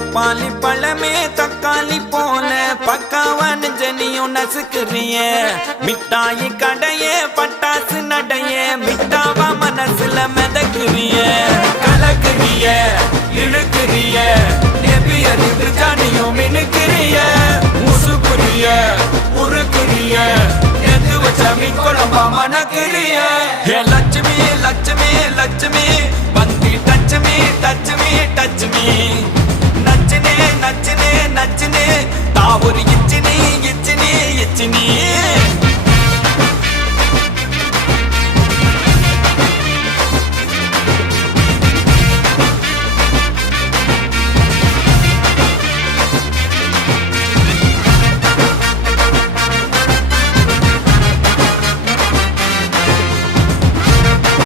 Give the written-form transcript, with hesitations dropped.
பப்பாளி பழமே தக்காளி போல பக்காவான ஜனியும் நசுக்குறிய மிட்டாயி கடையே பட்டாசு நடைய மிட்டாவா மனசுல மிதக்குறிய கலக்குறிய இழுக்குறிய நெபியறிவு ஜானியும் மினுக்குறிய முசுக்குறிய உருக்குறிய எது வச்ச மீன் குழம்பா மணக்குறிய லட்சுமி லட்சுமி லட்சுமி வந்து touch me touch me touch me நச்சுனே நச்சுனே நச்சுனே தாவூரி